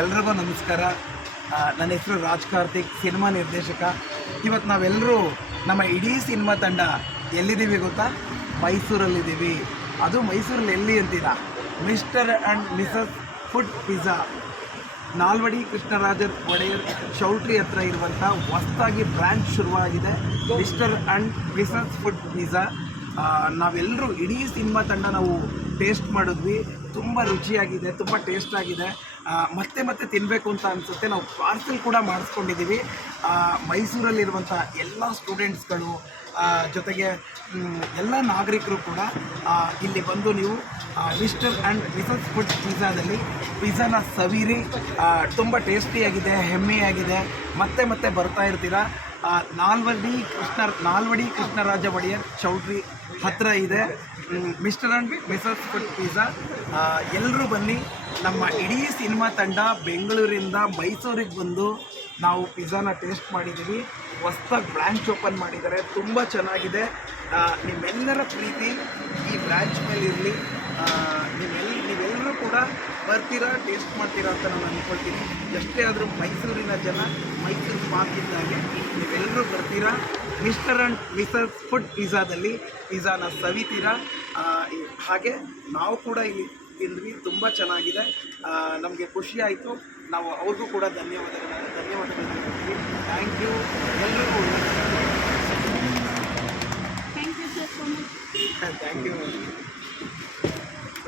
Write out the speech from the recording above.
ಎಲ್ರಿಗೂ ನಮಸ್ಕಾರ. ನನ್ನ ಹೆಸರು ರಾಜ್ ಕಾರ್ತಿಕ್, ಸಿನಿಮಾ ನಿರ್ದೇಶಕ. ಇವತ್ತು ನಾವೆಲ್ಲರೂ ನಮ್ಮ ಇಡೀ ಸಿನಿಮಾ ತಂಡ ಎಲ್ಲಿದ್ದೀವಿ ಗೊತ್ತಾ? ಮೈಸೂರಲ್ಲಿದ್ದೀವಿ. ಅದು ಮೈಸೂರಲ್ಲಿ ಎಲ್ಲಿ ಅಂತೀರಾ? Mr and Mrs food pizza, Nalvadi Krishnaraja Wodeyar choultry ಹತ್ರ ಇರುವಂಥ ಹೊಸದಾಗಿ ಬ್ರ್ಯಾಂಚ್ ಶುರುವಾಗಿದೆ Mr and Mrs food pizza. ನಾವೆಲ್ಲರೂ ಇಡೀ ಸಿನಿಮಾ ತಂಡ ನಾವು ಟೇಸ್ಟ್ ಮಾಡಿದ್ವಿ. ತುಂಬ ರುಚಿಯಾಗಿದೆ, ತುಂಬ ಟೇಸ್ಟ್ ಆಗಿದೆ. ಮತ್ತೆ ಮತ್ತೆ ತಿನ್ನಬೇಕು ಅಂತ ಅನಿಸುತ್ತೆ. ನಾವು ಪಾರ್ಸಲ್ ಕೂಡ ಮಾಡಿಸ್ಕೊಂಡಿದ್ದೀವಿ. ಮೈಸೂರಲ್ಲಿರುವಂಥ ಎಲ್ಲ ಸ್ಟೂಡೆಂಟ್ಸ್ಗಳು ಜೊತೆಗೆ ಎಲ್ಲ ನಾಗರಿಕರು ಕೂಡ ಇಲ್ಲಿ ಬಂದು ನೀವು ಮಿಸ್ಟರ್ ಆ್ಯಂಡ್ ಮಿಸಸ್ ಫುಡ್ ಪಿಜ್ಜಾದಲ್ಲಿ ಪಿಜ್ಜಾನ ಸವಿರಿ. ತುಂಬ ಟೇಸ್ಟಿಯಾಗಿದೆ, ಹೆಮ್ಮೆಯಾಗಿದೆ. ಮತ್ತೆ ಮತ್ತೆ ಬರ್ತಾ ಇರ್ತೀರಾ. ನಾಲ್ವಡಿ ಕೃಷ್ಣರಾಜ ಒಡೆಯರ್ ಚೌಟ್ರಿ ಹತ್ತಿರ ಇದೆ mister and Mrs food pizza. ಎಲ್ಲರೂ ಬನ್ನಿ. ನಮ್ಮ ಇಡೀ ಸಿನಿಮಾ ತಂಡ ಬೆಂಗಳೂರಿಂದ ಮೈಸೂರಿಗೆ ಬಂದು ನಾವು ಪಿಜ್ಜಾನ ಟೇಸ್ಟ್ ಮಾಡಿದ್ದೀವಿ. ಹೊಸ್ದಾಗಿ ಬ್ರ್ಯಾಂಚ್ ಓಪನ್ ಮಾಡಿದ್ದಾರೆ, ತುಂಬ ಚೆನ್ನಾಗಿದೆ. ನಿಮ್ಮೆಲ್ಲರ ಪ್ರೀತಿ ಈ ಬ್ರ್ಯಾಂಚ್ ಮೇಲೆ ಇರಲಿ. ನೀವೆಲ್ಲರೂ ಕೂಡ ಬರ್ತೀರಾ, ಟೇಸ್ಟ್ ಮಾಡ್ತೀರಾ ಅಂತ ನಾನು ಅಂದ್ಕೊಳ್ತೀನಿ. ಎಷ್ಟೇ ಆದರೂ ಮೈಸೂರಿನ ಜನ ಮೈಸೂರು ಪಾಕಿದ್ದಾಗೆ ನೀವೆಲ್ಲರೂ ಬರ್ತೀರಾ. ಮಿಸ್ಟರ್ ಆ್ಯಂಡ್ ಮಿಸಸ್ ಫುಡ್ ಪಿಜ್ಜಾದಲ್ಲಿ ಪಿಜ್ಜಾನ ಸವಿತೀರಾ. ಹಾಗೆ ನಾವು ಕೂಡ ಇಲ್ಲಿ ತಿಂದ್ವಿ, ತುಂಬ ಚೆನ್ನಾಗಿದೆ. ನಮಗೆ ಖುಷಿ ಆಯಿತು. ನಾವು ಅವ್ರಿಗೂ ಕೂಡ ಧನ್ಯವಾದಗಳು ಹೇಳ್ತೀವಿ. ಥ್ಯಾಂಕ್ ಯು ಎಲ್ರಿಗೂ. Thank you.